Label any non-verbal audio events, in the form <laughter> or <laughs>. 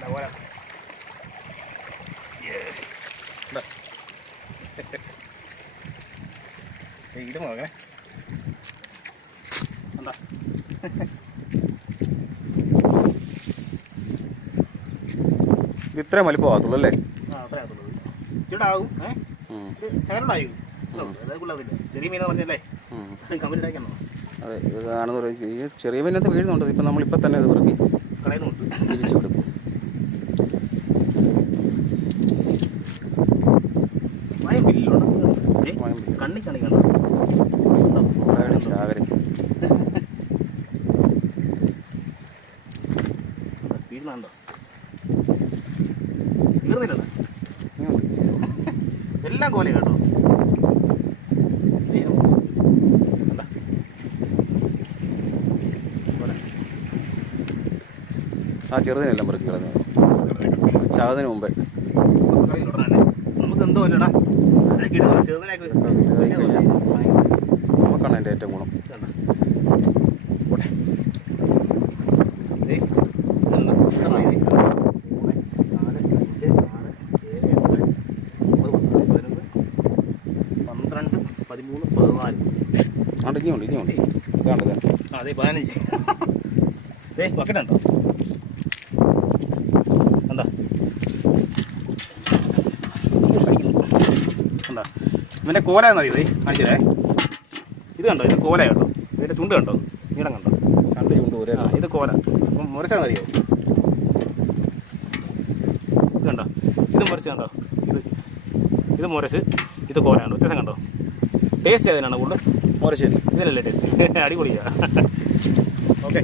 Buena, buena. Yeah. ഇത് മുളകനെ എന്താ ഇത് ഇത്രയും വലിപ്പം ആകത്തുള്ളൂ അല്ലേ? ഇച്ചിടാകും ചകലുണ്ടായി ചെറിയ മീനെന്ന് പറഞ്ഞല്ലേ? കമ്മിലിടാക്കണോ അതെ ഇത് കാണുന്ന ചെറിയ മീനകത്ത് വീഴുന്നുണ്ട്. ഇപ്പം നമ്മളിപ്പോൾ തന്നെ ഇത് ഇറക്കി തിരിച്ചു കൊടുക്കും. കണ്ണി കണി കണ്ടോ അതാണ് ചാകര തീരുന്നുണ്ടോ തീർന്നില്ലല്ലോ എല്ലാം കോലി കേട്ടോ. ആ ചെറുതിനെല്ലാം പറഞ്ഞു കളഞ്ഞത്. ചാവതിന് മുമ്പേ. നമുക്ക് എന്തോ കഴിഞ്ഞാൽ നമുക്കാണ് അതിന്റെ ഏറ്റവും ഗുണം. പന്ത്രണ്ട് പതിമൂന്ന് പതിനാല്. ആണ്ട് ഇനിയുണ്ട് ഇനിയുണ്ട്. ഇതാണ് ആ അതെ പതിനഞ്ച്. ഏ ബക്കറ്റ് ഉണ്ടോ എന്താ കണ്ടോ ഇവന്റെ കോല എന്നറിയോ കാണിച്ചതേ ഇത് കണ്ടോ? ഇത് കോല കേട്ടോ. ഇതിന്റെ ചുണ്ട് കണ്ടോ? നീളം കണ്ടോ? രണ്ട് ചുണ്ട് ഒരേ ഇത്. കോല. അപ്പം മുരച്ചാന്നറിയോ ഇത് കണ്ടോ? ഇത് മുരച്ച് കണ്ടോ? ഇത് ഇത് മുരച്ച് ഇത് കോല കണ്ടോ? വ്യത്യാസം കണ്ടോ? ടേസ്റ്റ് ഏതിനാണ് കൂടുതൽ? മോരശ്ശേരി ഇതിനല്ലേ ടേസ്റ്റ്? <laughs> അടിപൊളിയാണ് <laughs> ഓക്കെ.